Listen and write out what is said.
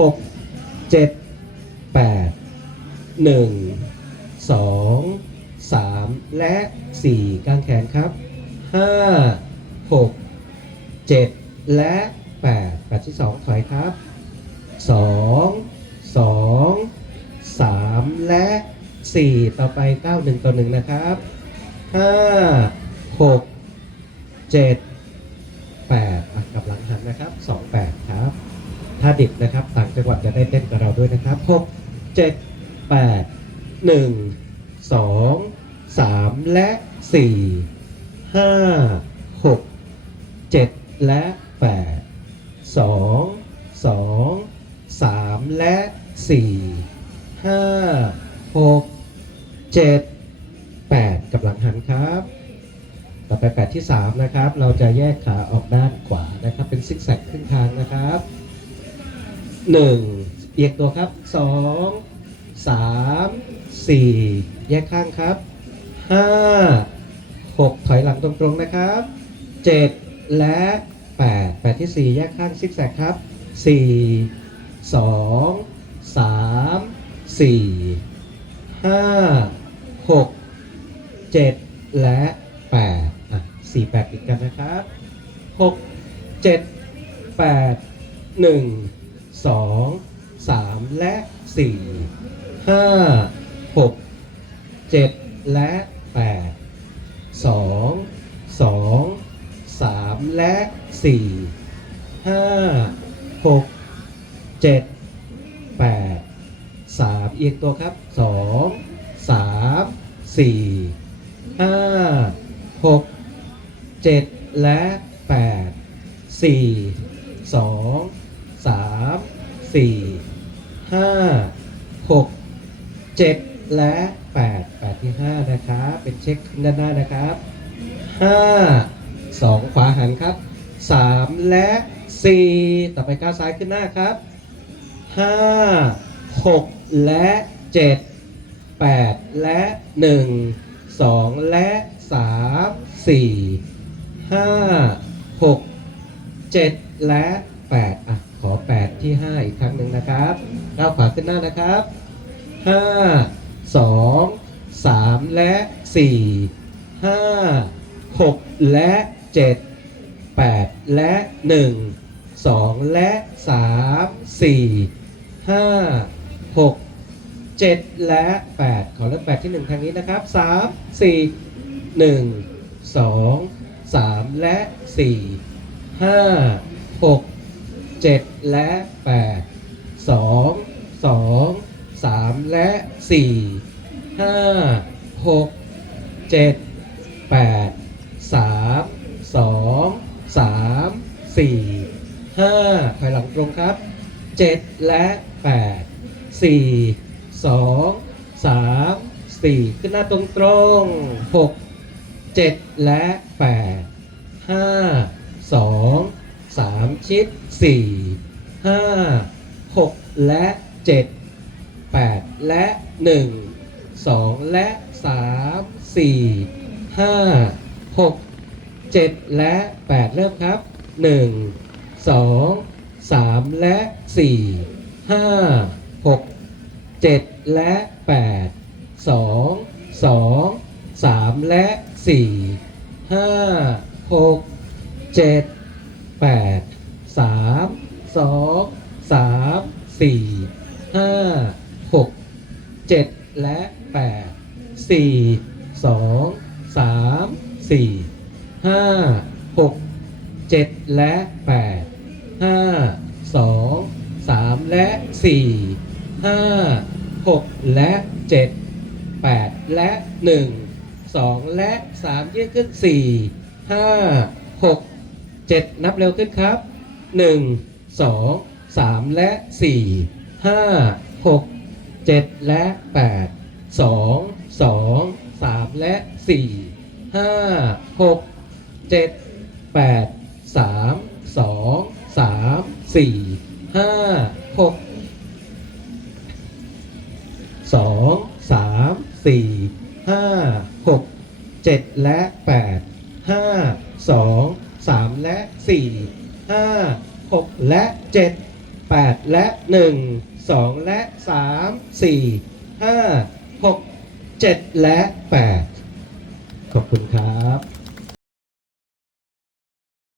หกเจ็ดแปดหนึ่งสองสามและสี่กางแขนครับห้าหกเจ็ดและแปดแปดที่สองถอยครับสองสองสามและสี่ต่อไปเก้าหนึ่งต่อหนึ่งนะครับห้าหกเจ็ดแปดกลับหลังหันนะครับสองแปดาดิบนะครับ ต่างจังหวัดจะได้เต้นกับเราด้วยนะครับหกเจ็ดแปดหนึ่งสองสามและสี่ห้าหกเจ็ดและแปดสองสองสามและสี่ห้าหกเจ็ดแปดกับหลังหันครับ ต่อไปแปดที่สามนะครับ เราจะแยกขาออกด้านขวานะครับ เป็นซิกแซกครึ่งทางนะครับ หนึ่งเอียงตัวครับสองสามสี่แยกข้างครับห้าหกถอยหลังตรงๆนะครับเจ็ดและแปดแปดที่สี่แยกข้างซิกแซกครับสี่สองสามสี่ห้าหกเจ็ดและแปดอะสี่แปดติดกันนะครับหกเจ็ดแปดหนึ่ง สองสามและสี่ห้าหกเจ็ดและแปดสองสองสามและสี่ห้าหกเจ็ดแปดสามอียงตัวครับสองสามสี่ห้าหกเจ็ดและแปดสี่สอง สี่ห้าหกเจ็ดและแปดแปดที่ห้านะครับเป็นเช็คนด้านหน้านะครับห้าสองขวาหันครับสามและสี่ต่อไปก้าวซ้ายขึ้นหน้าครับห้าหกและเจ็ดแปดและหนึ่งสองและสามสี่ห้าหกเจ็ดและแปดอะ ขอแปดที่ห้าอีกครั้งหนึ่งนะครับก้าวขวาขึ้นหน้านะครับห้าสองสามและสี่ห้าหกและเจ็ดแปดและหนึ่งสองและสามสี่ห้าหกเจ็ดและแปดขอเลือกแปดที่หนึ่งทางนี้นะครับสามสี่หนึ่งสองสามและสี่ห้าหก เจ็ดและแปดสองสองสามและสี่ห้าหกเจ็ดแปดสามสองสามสี่ห้าถอยหลังตรงครับเจ็ดและแปดสี่สองสามสี่ขึ้นหน้าตรงตรงหกเจ็ดและแปดห้าสอง สามชิดสี่ห้าหกและเจ็ดแปดและหนึ่งสองและสามสี่ห้าหกเจ็ดและแปดเริ่มครับหนึ่งสองสามและสี่ห้าหกเจ็ดและแปดสองสองสามและสี่ห้าหกเจ็ด แปดสามสองสามสี่ห้าหกเจ็ดและแปดสี่สองสามสี่ห้าหกเจ็ดและแปดห้าสองสามและสี่ห้าหกและเจ็ดแปดและหนึ่งสองและสามยืดขึ้นสี่ห้าหก เจ็ดนับเร็วขึ้นครับหนึ่งสองสามและสี่ห้าหกเจ็ดและแปดสองสองสามและสี่ห้าหกเจ็ดแปดสามสองสามสี่ห้าหกสองสามสี่ห้าหกเจ็ดและแปด ห้าสามและสี่ห้าหกและเจ็ดแปดและและหนึ่งสองและสามสี่ห้าหกเจ็ดและแปดขอบคุณครับ